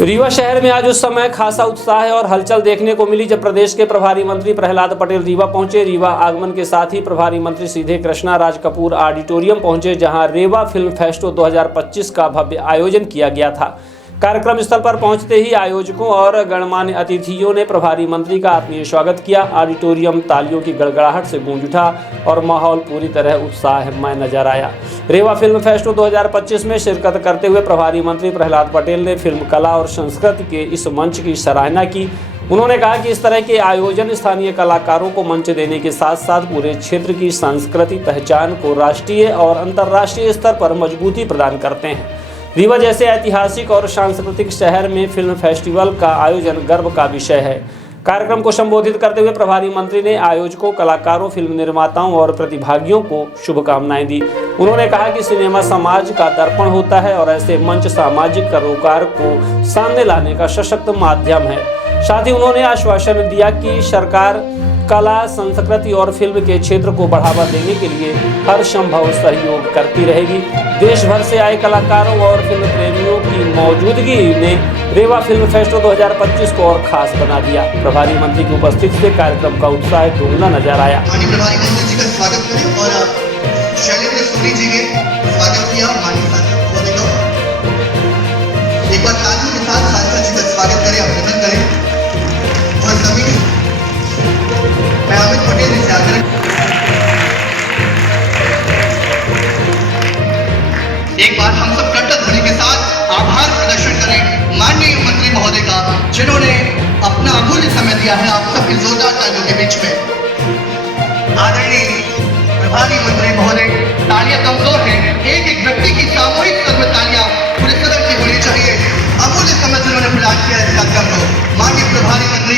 रीवा शहर में आज उस समय खासा उत्साह और हलचल देखने को मिली जब प्रदेश के प्रभारी मंत्री प्रहलाद पटेल रीवा पहुंचे। रीवा आगमन के साथ ही प्रभारी मंत्री सीधे कृष्णा राज कपूर ऑडिटोरियम पहुंचे, जहां रेवा फिल्म फेस्टो 2025 का भव्य आयोजन किया गया था। कार्यक्रम स्थल पर पहुंचते ही आयोजकों और गणमान्य अतिथियों ने प्रभारी मंत्री का आत्मीय स्वागत किया। ऑडिटोरियम तालियों की गड़गड़ाहट से गूंज उठा और माहौल पूरी तरह उत्साहमय नजर आया। रेवा फिल्म फेस्टो 2025 में शिरकत करते हुए प्रभारी मंत्री प्रहलाद पटेल ने फिल्म कला और संस्कृति के इस मंच की सराहना की। उन्होंने कहा कि इस तरह के आयोजन स्थानीय कलाकारों को मंच देने के साथ साथ पूरे क्षेत्र की सांस्कृतिक पहचान को राष्ट्रीय और अंतर्राष्ट्रीय स्तर पर मजबूती प्रदान करते हैं। रीवा जैसे ऐतिहासिक और सांस्कृतिक शहर में फिल्म फेस्टिवल का आयोजन गर्व का विषय है। कार्यक्रम को संबोधित करते हुए प्रभारी मंत्री ने आयोजकों, कलाकारों, फिल्म निर्माताओं और प्रतिभागियों को शुभकामनाएं दी। उन्होंने कहा कि सिनेमा समाज का दर्पण होता है और ऐसे मंच सामाजिक सरोकार को सामने लाने का सशक्त माध्यम है। साथ ही उन्होंने आश्वासन दिया कि सरकार कला, संस्कृति और फिल्म के क्षेत्र को बढ़ावा देने के लिए हर संभव सहयोग करती रहेगी। देश भर से आए कलाकारों और फिल्म प्रेमियों की मौजूदगी ने रेवा फिल्म फेस्टो 2025 को और खास बना दिया। प्रभारी मंत्री की उपस्थिति से कार्यक्रम का उत्साह दोगुना नजर आया। माननीय प्रभारी मंत्री जी का स्वागत करें और शैलेंद्र सूरी जी के स्वागत किया। माननीय सांसद महोदय का एक बार तालियों के साथ सांसद जी का स्वागत करें, अभिनंदन करें। और सभी मैं अमित पटेल जी से आग्रह एक बार हम सब कट्टर ध्वनि के साथ आभार प्रदर्शन करें माननीय मंत्री महोदय का, जिन्होंने अपना अमूल्य समय दिया है आप सबकी जोरदार तालियों के बीच में। आदरणीय प्रभारी मंत्री महोदय, तालियां कमजोर हैं, एक एक व्यक्ति की सामूहिक स्वर में तालियां पूरे सदन की होनी चाहिए। अमूल्य समय जिन्होंने प्रदान किया इस कार्यक्रम को, माननीय प्रभारी मंत्री।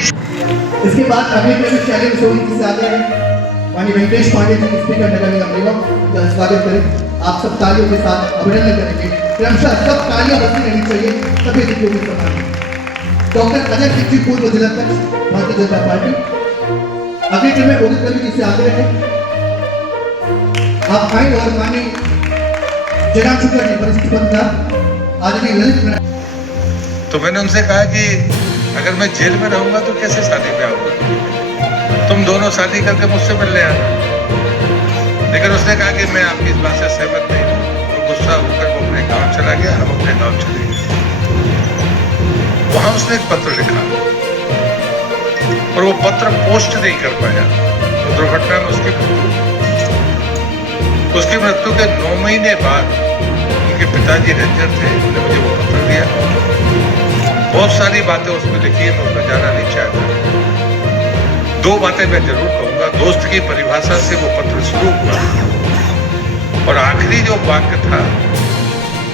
इसके बाद अभी शैलेंद्र सूरी जी से आग्रह है माननीय वेंकटेश पांडे जी, स्पीकर नगर निगम रेवा, का स्वागत करें। आप सब तालियों के साथ अभिनंदन करेंगे। क्रमशः सब तालियां बजती रहनी चाहिए सभी अधिकारियों के सम्मान। डॉक्टर अजय सिंह जी, पूर्व जिलाध्यक्ष भारतीय जनता पार्टी। अगले क्रम में उदित रवि जी से आग्रह है आप आए और माननीय जयराम शुक्ला जी, वरिष्ठ पत्रकार, आदरणीय ललित। तो मैंने उनसे कहा कि अगर मैं जेल में रहूंगा तो कैसे शादी में आऊंगा, तुम दोनों शादी करके मुझसे मिलने आना। लेकिन उसने कहा कि मैं आपकी इस बात से सहमत नहीं हूँ। तो गुस्सा होकर वो अपने गांव चला गया, हम अपने गांव चले गए। वहां उसने एक पत्र लिखा और वो पत्र पोस्ट नहीं कर पाया। तो दुर्घटना में उसकी मृत्यु के 9 महीने बाद उनके पिताजी रेंजर थे, उन्होंने मुझे वो पत्र दिया। बहुत सारी बातें उसमें लिखी है, मैं उसमें जाना नहीं चाहता। 2 बातें मैं जरूर कहूंगा। दोस्त की परिभाषा से वो पत्र शुरू हुआ और आखिरी जो वाक्य था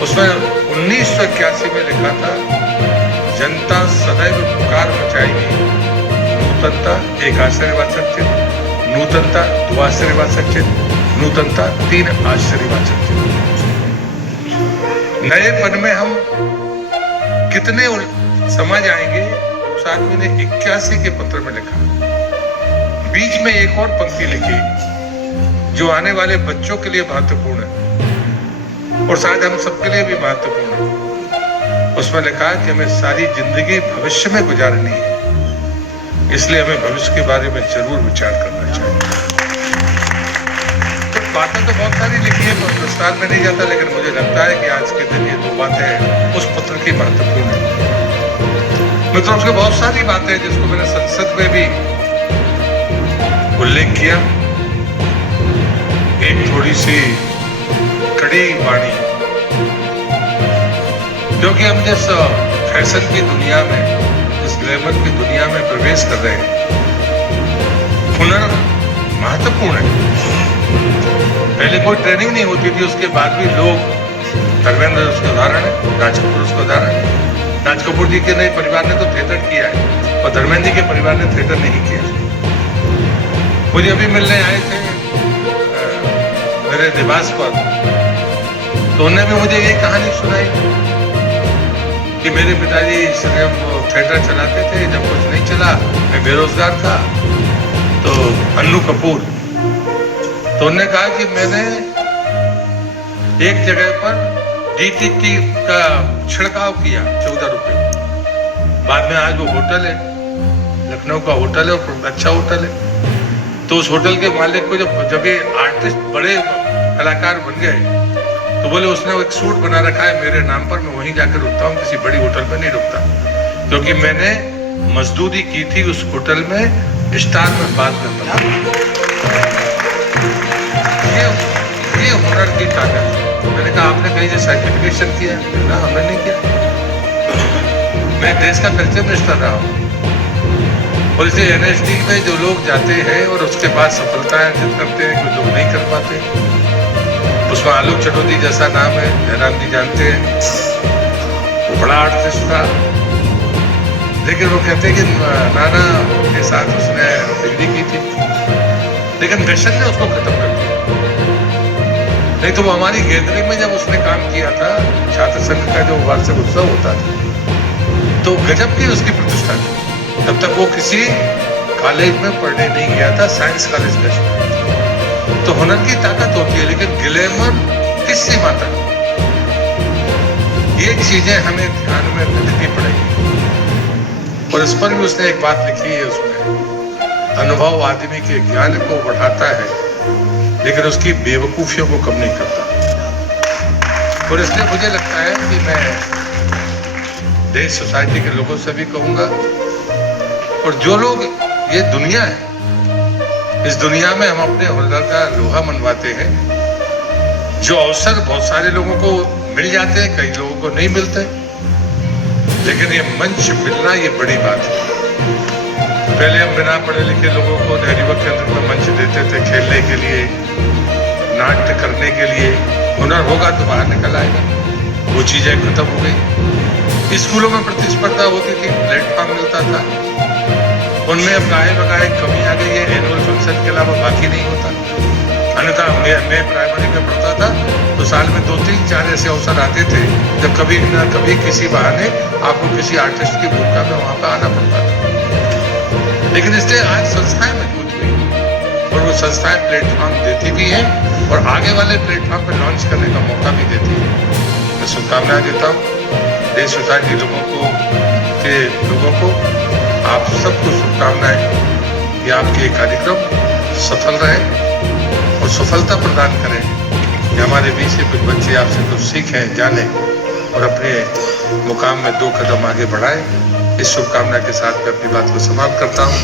उसमें 1981 में लिखा था, जनता सदैव पुकार मचाएगी, नूतनता एक आश्चर्यवाचक चिन्ह, नूतनता 2 आश्चर्यवाचक चिन्ह, नूतनता 3 आश्चर्यवाचक चिन्ह। नएपन में हम कितने समझ आएंगे, उस आदमी ने 81 के पत्र में लिखा। बीच में एक और पंक्ति लिखी जो आने वाले बच्चों के लिए महत्वपूर्ण है और शायद हम सबके लिए भी महत्वपूर्ण है। उसमें लिखा कि हमें सारी जिंदगी भविष्य में गुजारनी है, इसलिए हमें भविष्य के बारे में जरूर विचार करना चाहिए। तो बातें तो बहुत सारी लिखी है, मैं विस्तार में नहीं जाता, लेकिन मुझे लगता है कि आज के दिन ये 2 बातें उस पत्र की महत्वपूर्ण है। मित्रों, उसके बहुत सारी बातें हैं जिसको मैंने संसद में भी उल्लेख किया। एक थोड़ी सी कड़ी वाणी, क्योंकि हम जिस फैशन की दुनिया में, जिस ग्लैमर की दुनिया में प्रवेश कर रहे हैं, हुनर महत्वपूर्ण है। पहले कोई ट्रेनिंग नहीं होती थी, उसके बाद भी लोग, धर्मेंद्र उसका उदाहरण है, राज कपूर उसका उदाहरण है। राज कपूर जी के नए परिवार ने तो थिएटर किया है और धर्मेंद्र जी के परिवार ने थिएटर नहीं किया। मुझे अभी मिलने आए थे मेरे निवास पर, तो उन्होंने भी मुझे ये कहानी सुनाई कि मेरे पिताजी थिएटर चलाते थे, जब कुछ नहीं चला, मैं बेरोजगार था, तो अन्नू कपूर, तो उन्होंने कहा कि मैंने एक जगह पर DDT का छिड़काव किया 14 रुपए, बाद में आज वो होटल है, लखनऊ का होटल है और अच्छा होटल है। तो उस होटल के मालिक को जब ये आर्टिस्ट बड़े कलाकार बन गए तो बोले उसने एक सूट बना रखा है मेरे नाम पर, मैं वहीं जाकर रुकता हूँ, किसी बड़ी होटल में नहीं रुकता, क्योंकि मैंने मजदूरी की थी उस होटल में स्टार में बात करता। ये हुनर की ताकत है। मैंने कहा आपने कहीं से सर्टिफिकेशन किया? ना, हमने नहीं किया। मैं देश का कल्चर मिनिस्टर रहा हूँ और इसे NSD में जो लोग जाते हैं और उसके बाद सफलता अर्जित करते हैं, कुछ लोग नहीं कर पाते। उसमें आलोक चटोदी जैसा नाम है, जयराम जी जानते हैं, वो बड़ा आर्टिस्ट था, लेकिन वो कहते हैं कि नाना के साथ उसने डिग्री की थी, लेकिन फैशन ने उसको खत्म कर दिया। नहीं तो वो हमारी गैदरिंग में जब उसने काम किया था, छात्र संघ का जो वार्षिक उत्सव होता था, तो गजब की उसकी प्रतिष्ठा थी। तब तक वो किसी कॉलेज में पढ़ने नहीं गया था, साइंस कॉलेज में। तो हुनर की ताकत होती है, लेकिन ग्लैमर किस सीमा तक, ये चीजें हमें ध्यान में रखनी पड़ेगी। और इस पर भी उसने एक बात लिखी है, उसमें अनुभव आदमी के ज्ञान को बढ़ाता है लेकिन उसकी बेवकूफियों को कम नहीं करता। और इसलिए मुझे लगता है कि मैं देश सोसाइटी के लोगों से भी कहूंगा, और जो लोग, ये दुनिया है, इस दुनिया में हम अपने हुनर का लोहा मनवाते हैं। जो अवसर बहुत सारे लोगों को मिल जाते हैं, कई लोगों को नहीं मिलते, लेकिन ये मंच मिलना ये बड़ी बात है। पहले हम बिना पढ़े लिखे लोगों को नेहरू युवा केंद्र में मंच देते थे खेलने के लिए, नाट्य करने के लिए। हुनर होगा तो बाहर निकल आएगा, वो चीजें खत्म हो गई। स्कूलों में प्रतिस्पर्धा होती थी, प्लेटफॉर्म मिलता था, उनमें अब गाहे बगाहे कमी आ गई है। एनुअल फंक्शन के अलावा बाकी नहीं होता। अन्यथा मैं प्राइमरी में पढ़ता था तो साल में 2, 3, 4 ऐसे अवसर आते थे जब कभी न कभी किसी बहाने आपको किसी आर्टिस्ट की भूमिका में वहां पर आना पड़ता था। लेकिन इसलिए आज संस्थाएं मजबूत हुई और वो संस्थाएं प्लेटफॉर्म देती भी हैं और आगे वाले प्लेटफॉर्म पर लॉन्च करने का मौका भी देती है। मैं शुभकामनाएं देता हूँ देश सोसाइटी लोगों को आप सबको शुभकामनाएं कि आपके ये कार्यक्रम सफल रहे और सफलता प्रदान करें कि हमारे बीच से कुछ बच्चे आपसे कुछ सीखें, जानें और अपने मुकाम में 2 कदम आगे बढ़ाएं। इस शुभकामना के साथ मैं अपनी बात को समाप्त करता हूँ।